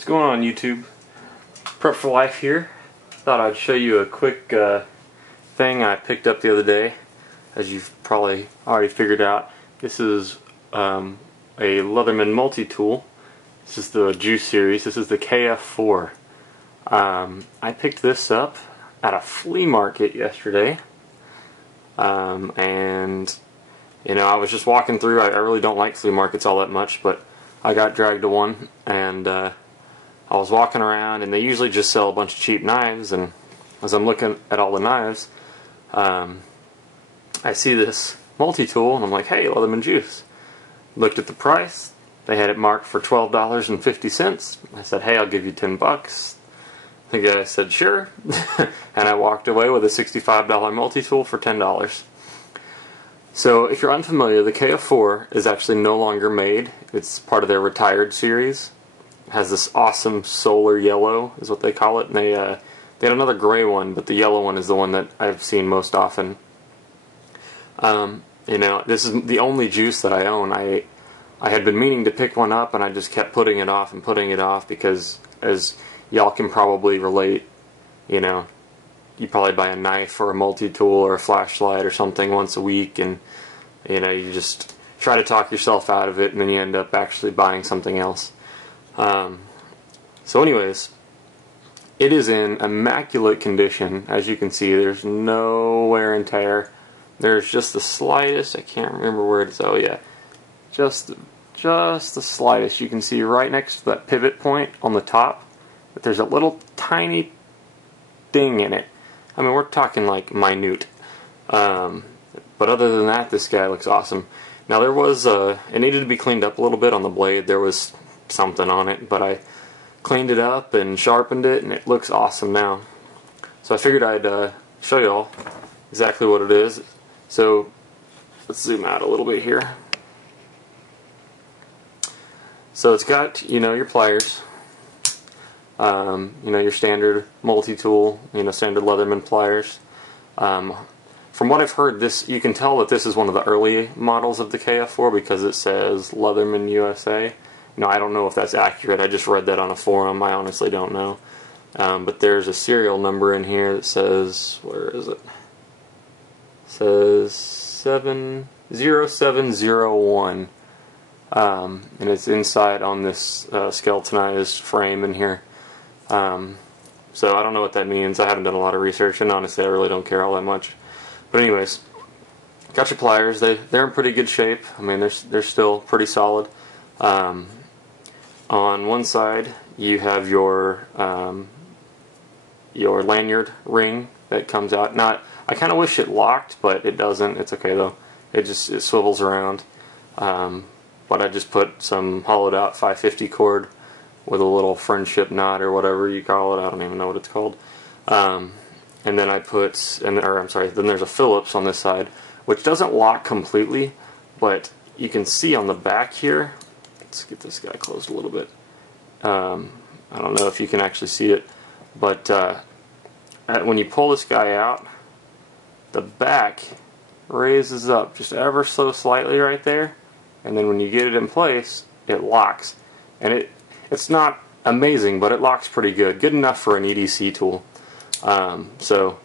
What's going on, YouTube? Prep for Life here. Thought I'd show you a quick thing I picked up the other day. As you've probably already figured out, this is a Leatherman multi-tool. This is the Juice series. This is the KF4. I picked this up at a flea market yesterday. And you know, I was just walking through. I really don't like flea markets all that much, but I got dragged to one, and I was walking around, and they usually just sell a bunch of cheap knives, and as I'm looking at all the knives, I see this multi-tool, and I'm like, hey, Leatherman Juice. Looked at the price. They had it marked for $12.50. I said, hey, I'll give you 10 bucks. The guy said, sure. And I walked away with a $65 multi-tool for $10. So if you're unfamiliar, the KF4 is actually no longer made. It's part of their retired series. It has this awesome solar yellow, is what they call it. And they had another gray one, but the yellow one is the one that I've seen most often. You know, this is the only juice that I own. I had been meaning to pick one up, and I just kept putting it off and putting it off because, as y'all can probably relate, you know, you probably buy a knife or a multi-tool or a flashlight or something once a week, and you know, you just try to talk yourself out of it, and then you end up actually buying something else. So anyways, it is in immaculate condition. As you can see, there's no wear and tear. There's just the slightest, I can't remember where it is, oh yeah, just the slightest. You can see right next to that pivot point on the top that there's a little tiny ding in it. I mean, we're talking like minute. But other than that, this guy looks awesome. Now there was, it needed to be cleaned up a little bit on the blade. There was something on it, but I cleaned it up and sharpened it, and it looks awesome now. So I figured I'd show y'all exactly what it is. So let's zoom out a little bit here. So it's got, you know, your pliers. You know, your standard multi-tool, you know, standard Leatherman pliers. From what I've heard, this, you can tell that this is one of the early models of the KF4 because it says Leatherman USA. You know, I don't know if that's accurate. I just read that on a forum. I honestly don't know. But there's a serial number in here that says, where is it? It says 70701. And it's inside on this skeletonized frame in here. So I don't know what that means. I haven't done a lot of research, and honestly I really don't care all that much. But anyways, got your pliers. They're in pretty good shape. I mean, they're still pretty solid. On one side you have your lanyard ring that comes out. Now I kind of wish it locked, but it doesn't. It's okay though. It swivels around. But I just put some hollowed out 550 cord with a little friendship knot or whatever you call it. I don't even know what it's called. And then I put, then there's a Phillips on this side, which doesn't lock completely, but you can see on the back here. Let's get this guy closed a little bit. I don't know if you can actually see it, but when you pull this guy out, the back raises up just ever so slightly right there, and then when you get it in place, it locks. And it's not amazing, but it locks pretty good. Good enough for an EDC tool. So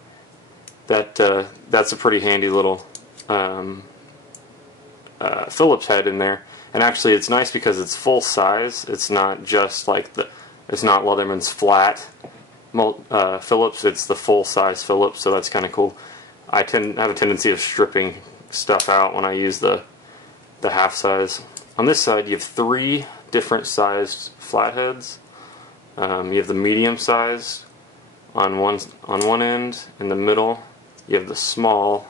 that's a pretty handy little Phillips head in there. And actually, it's nice because it's full size. It's not just like it's not Leatherman's flat Phillips. It's the full size Phillips. So that's kind of cool. I have a tendency of stripping stuff out when I use the half size. On this side, you have 3 different sized flatheads. You have the medium size on one end. In the middle, you have the small,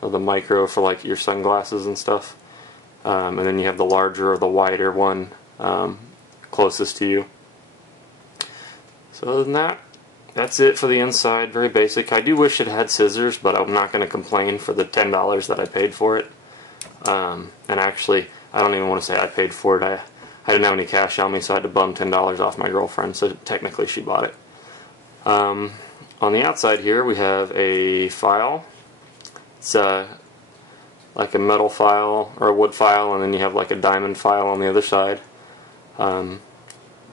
or the micro for like your sunglasses and stuff. And then you have the larger or the wider one closest to you. So other than that, that's it for the inside. Very basic. I do wish it had scissors, but I'm not going to complain for the $10 that I paid for it. And actually, I don't even want to say I paid for it. I didn't have any cash on me, so I had to bum $10 off my girlfriend, so technically she bought it. On the outside here we have a file. It's like a metal file or a wood file, and then you have like a diamond file on the other side.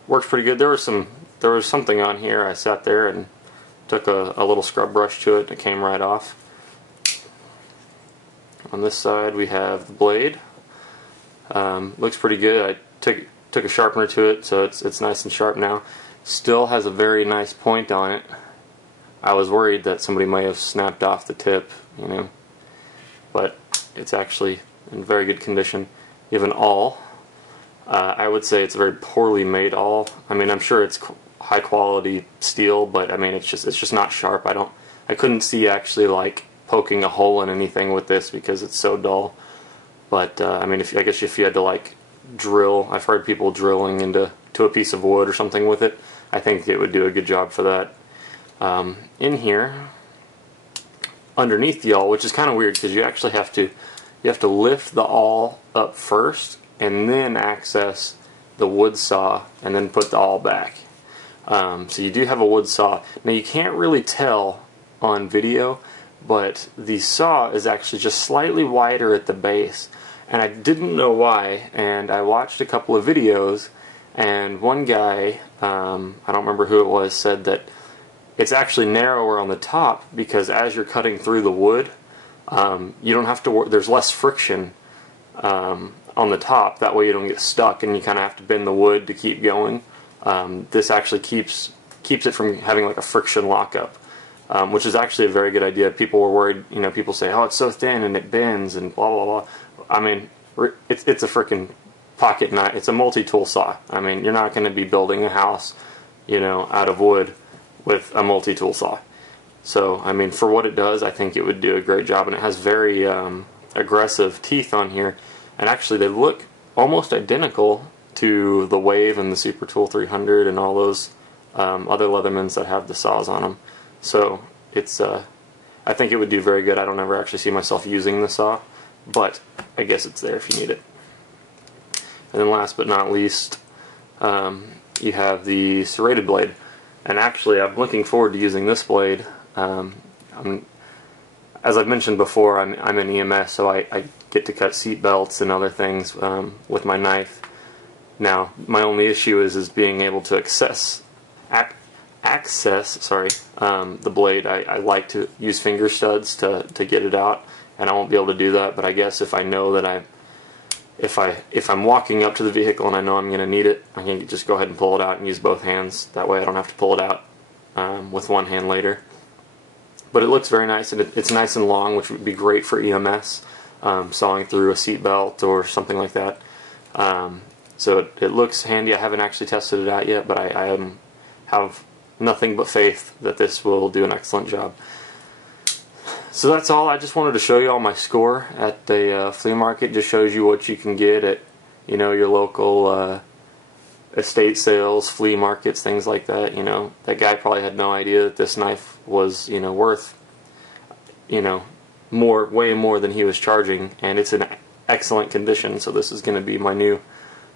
works pretty good. There was something on here. I sat there and took a little scrub brush to it and it came right off. On this side we have the blade. Looks pretty good. I took a sharpener to it, so it's nice and sharp now. Still has a very nice point on it. I was worried that somebody might have snapped off the tip, you know, but it's actually in very good condition. You have an awl. I would say it's a very poorly made awl. I mean, I'm sure it's high quality steel, but I mean, it's just not sharp. I couldn't see actually like poking a hole in anything with this because it's so dull. But I mean, I guess if you had to like drill, I've heard people drilling into a piece of wood or something with it. I think it would do a good job for that. In here, underneath the awl, which is kind of weird because you actually have to lift the awl up first and then access the wood saw and then put the awl back. So you do have a wood saw. Now you can't really tell on video, but the saw is actually just slightly wider at the base, and I didn't know why, and I watched a couple of videos, and one guy, I don't remember who it was, said that it's actually narrower on the top because as you're cutting through the wood, you don't have to there's less friction on the top. That way you don't get stuck and you kind of have to bend the wood to keep going. This actually keeps it from having like a friction lockup, which is actually a very good idea. People were worried, you know, people say, oh, it's so thin and it bends and blah blah blah. I mean, it's a freaking pocket knife. It's a multi-tool saw. I mean, you're not going to be building a house, you know, out of wood with a multi-tool saw. So, I mean, for what it does, I think it would do a great job, and it has very aggressive teeth on here, and actually they look almost identical to the Wave and the Super Tool 300 and all those other Leathermans that have the saws on them. So, it's I think it would do very good. I don't ever actually see myself using the saw, but I guess it's there if you need it. And then last but not least, you have the serrated blade. And actually, I'm looking forward to using this blade. As I've mentioned before, I'm an EMS, so I get to cut seat belts and other things with my knife. Now, my only issue is being able to access the blade. I like to use finger studs to get it out, and I won't be able to do that. But I guess if I know that if I'm walking up to the vehicle and I know I'm going to need it, I can just go ahead and pull it out and use both hands. That way I don't have to pull it out with one hand later. But it looks very nice, and it's nice and long, which would be great for EMS, sawing through a seat belt or something like that. So it looks handy. I haven't actually tested it out yet, but I have nothing but faith that this will do an excellent job. So that's all. I just wanted to show you all my score at the flea market. Just shows you what you can get at, you know, your local estate sales, flea markets, things like that. You know, that guy probably had no idea that this knife was, you know, worth, you know, way more than he was charging, and it's in excellent condition. So this is going to be my new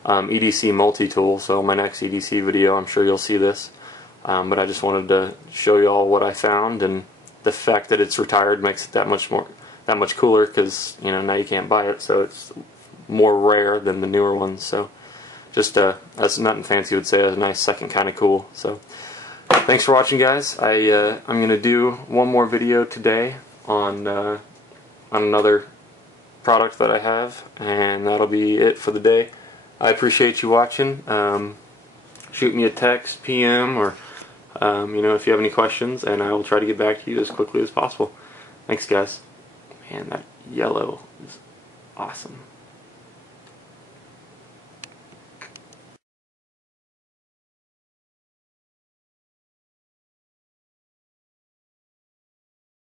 EDC multi-tool. So my next EDC video, I'm sure you'll see this. But I just wanted to show you all what I found, and the fact that it's retired makes it that much cooler, because, you know, now you can't buy it, so it's more rare than the newer ones. So just that's nothing fancy would say, a nice second kind of cool. So thanks for watching, guys. I'm gonna do one more video today on another product that I have, and that'll be it for the day. I appreciate you watching. Shoot me a text, PM, or you know, if you have any questions, and I will try to get back to you as quickly as possible. Thanks, guys. Man, that yellow is awesome.